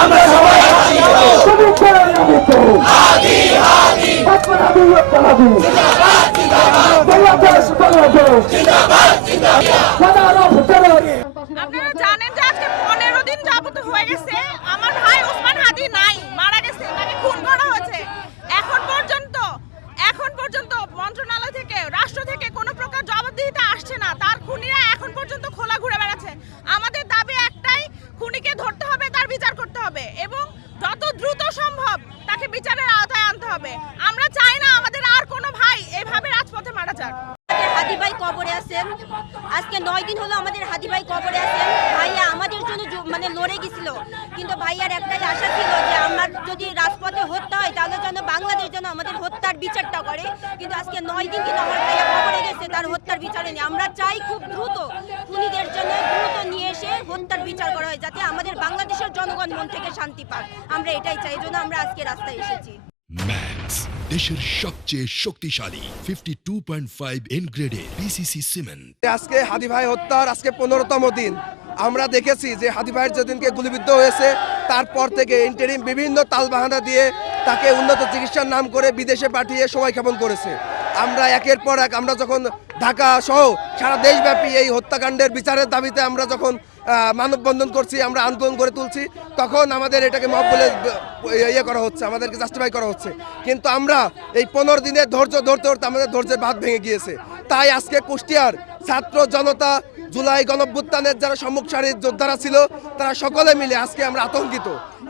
আমরা সবাই আছি তো তুমি করে আমি তো হাদি হাদি আপনারা বিরোধী জিন্দাবাদ জিন্দাবাদ বাংলাদেশ বাংলাদেশ জিন্দাবাদ জিন্দাবাদ আপনারা জানেন যে আজকে 15 দিন যাবত হয়ে গেছে আমার ভাই ওসমান হাদি নাই, মারা গেছে, তাকে খুন করা হয়েছে। এখন পর্যন্ত মন্ত্রণালয় থেকে, রাষ্ট্র থেকে কোনো প্রকার জবাবদিহিতা আসছে না। তার খুনিরা এখন পর্যন্ত খোলা ঘুরে বেড়াচ্ছে। আমাদের দাবি একটাই, খুনিকে ধরতে হবে, তার বিচার করতে হবে এবং যত দ্রুত সম্ভব তাকে বিচারের আওতায় আনতে হবে। আমরা চাই না আমাদের আর কোনো ভাই এভাবে রাজপথে মারা যাক। হাদি ভাই কবরে আছেন, আজকে 9 দিন হলো আমাদের হাদি ভাই কবরে আছেন। ভাইয়া আমাদের জন্য মানে লড়ে গেছিল, কিন্তু ভাইয়ার একটাই আশা ছিল যে আমরা যদি রাজপথে হত্যা হয় তাহলে যেন বাংলাদেশ যেন আমাদের হত্যার বিচারটা করে। কিন্তু আজকে 9 দিন কিন্তু আমার ভাইয়া কবরে গেছে, তার হত্যার বিচারে নেই। আমরা চাই খুব দ্রুত খুনিদের জন্য দ্রুত নিয়ে এসে হত্যার বিচার করা হয়, যাতে আমাদের বাংলাদেশের জনগণ মন থেকে শান্তি পাক। আমরা এটাই চাই, জন্য আমরা আজকে রাস্তায় এসেছি। ম্যাক্স দেশের সবচেয়ে শক্তিশালী 52.5 এন গ্রেডের পিসিসি সিমেন্ট। আজকে হাদি ভাই হত্যার আজকে 15তম দিন। আমরা দেখেছি যে হাদি ভাইয়ের যেদিনকে গুলিবিদ্ধ হয়েছে তারপর থেকে ইন্টারিম বিভিন্ন তালবাহানা দিয়ে তাকে উন্নত চিকিৎসার নাম করে বিদেশে পাঠিয়ে সময়ক্ষেপণ করেছে। আমরা একের পর এক, আমরা যখন ঢাকা সহ সারা দেশব্যাপী এই হত্যাকাণ্ডের বিচারের দাবিতে আমরা যখন মানববন্ধন করছি, আমরা আন্দোলন করে তুলছি, তখন আমাদের এটাকে মব বলে করা হচ্ছে, আমাদেরকে জাস্টিফাই করা হচ্ছে। কিন্তু আমরা এই 15 দিনের ধৈর্য ধরতে ধরতে আমাদের ধৈর্যের বাঁধ ভেঙে গিয়েছে। তাই আজকে কুষ্টিয়ার ছাত্র জনতা, জুলাই গণঅভ্যুত্থানের যারা সম্মুখ সারির যোদ্ধারা ছিল, তারা সকলে মিলে আজকে আমরা আতঙ্কিত।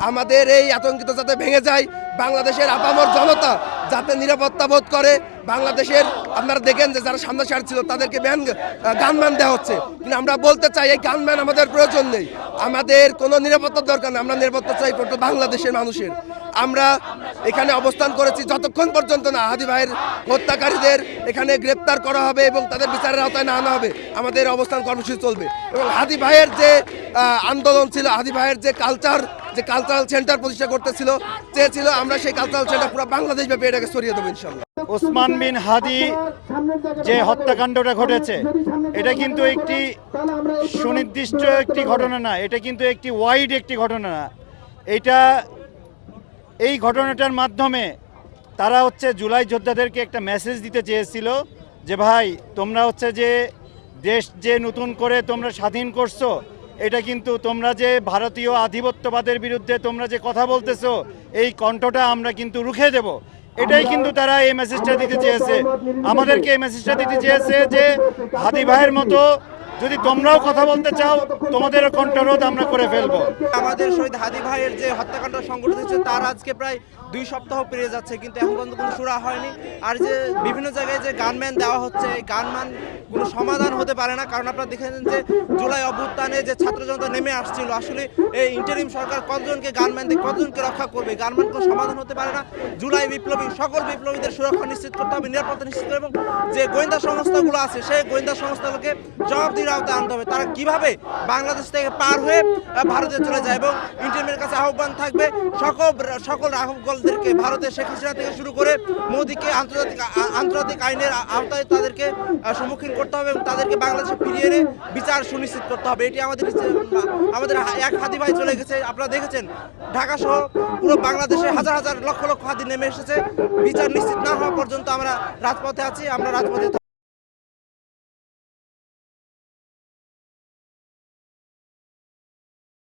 আমাদের এই আতঙ্কিত যাতে ভেঙে যায়, বাংলাদেশের আপামর জনতা যাতে নিরাপত্তা বোধ করে। বাংলাদেশের আপনারা দেখেন যে যারা সামনে সার ছিল তাদেরকে গানম্যান দেওয়া হচ্ছে, কিন্তু আমরা বলতে চাই এই গানম্যান আমাদের প্রয়োজন নেই। আমাদের কোনো নিরাপত্তার দরকার নেই, আমরা নিরাপত্তা চাই বাংলাদেশের মানুষের। আমরা এখানে অবস্থান করেছি যতক্ষণ পর্যন্ত না হাদি ভাইয়ের হত্যাকারীদের এখানে গ্রেপ্তার করা হবে এবং তাদের বিচারের আওতায় না আনা হবে, আমাদের অবস্থান কর্মসূচি চলবে। এবং হাদি ভাইয়ের যে আন্দোলন ছিল, হাদি ভাইয়ের যে কালচারাল সেন্টার প্রতিষ্ঠা করতেছিল, চেয়েছিল, আমরা সেই কালচারাল সেন্টার পুরো বাংলাদেশ ব্যাপী এটাকে ছড়িয়ে দেবো ইনশাল্লাহ। ওসমান বিন হাদি যে হত্যাকাণ্ডটা ঘটেছে, এটা কিন্তু একটি সুনির্দিষ্ট একটি ঘটনা না, এটা কিন্তু একটি ওয়াইড একটি ঘটনা না। এই ঘটনাটার মাধ্যমে তারা জুলাই যোদ্ধাদেরকে একটা মেসেজ দিতে চেয়েছিল যে ভাই, তোমরা যে দেশ যে নতুন করে তোমরা স্বাধীন করছো, এটা কিন্তু তোমরা যে ভারতীয় আধিপত্যবাদের বিরুদ্ধে তোমরা যে কথা বলতেছো, এই কণ্ঠটা আমরা কিন্তু রুখে দেব। এটাই কিন্তু তারা এই মেসেজটা দিতে চেয়েছে, আমাদেরকে এই মেসেজটা দিতে চেয়েছে যে হাদি ভাইয়ের মতো যদি তোমরাও কথা বলতে চাও, তোমাদের কণ্ঠরোধ আমরা করে ফেলবো। আমাদের শহীদ হাদি ভাইয়ের যে হত্যাকাণ্ড সংঘটিত হয়েছে তার আজকে প্রায় 2 সপ্তাহ পেরিয়ে যাচ্ছে, কিন্তু এখন পর্যন্ত কোনো সুরা হয়নি। আর যে বিভিন্ন জায়গায় যে গানম্যান দেওয়া হচ্ছে, এই গানম্যান কোনো সমাধান হতে পারে না। কারণ আপনারা দেখেছেন যে জুলাই অভ্যুত্থানে যে ছাত্র জনতা নেমে আসছিল, আসলে এই ইন্টারিম সরকার কতজনকে গানম্যান দিয়ে কতজনকে রক্ষা করবে? গানম্যান কোনো সমাধান হতে পারে না। জুলাই বিপ্লবী সকল বিপ্লবীদের সুরক্ষা নিশ্চিত করতে হবে, নিরাপত্তা নিশ্চিত করতে হবে, এবং যে গোয়েন্দা সংস্থাগুলো আছে সেই গোয়েন্দা সংস্থাগুলোকে জবাবদিহির আওতায় আনতে হবে। তারা কিভাবে বাংলাদেশ থেকে পার হয়ে ভারতে চলে যায়, এবং ইন্টারিমের কাছে আহ্বান থাকবে সকল রাঘবগলদেরকে, ভারতের শেখ হাসিনা থেকে শুরু করে মোদিকে আন্তর্জাতিক আইনের আওতায় তাদেরকে সম্মুখীন করতে হবে এবং তাদেরকে বাংলাদেশে ফিরিয়ে এনে বিচার সুনিশ্চিত করতে হবে। এটি আমাদের এক হাদি ভাই চলে গেছে, আপনারা দেখেছেন ঢাকা সহ পুরো বাংলাদেশে হাজার হাজার লক্ষ লক্ষ হাদি নেমে এসেছে। বিচার নিশ্চিত না হওয়া পর্যন্ত আমরা রাজপথে আছি, আমরা রাজপথে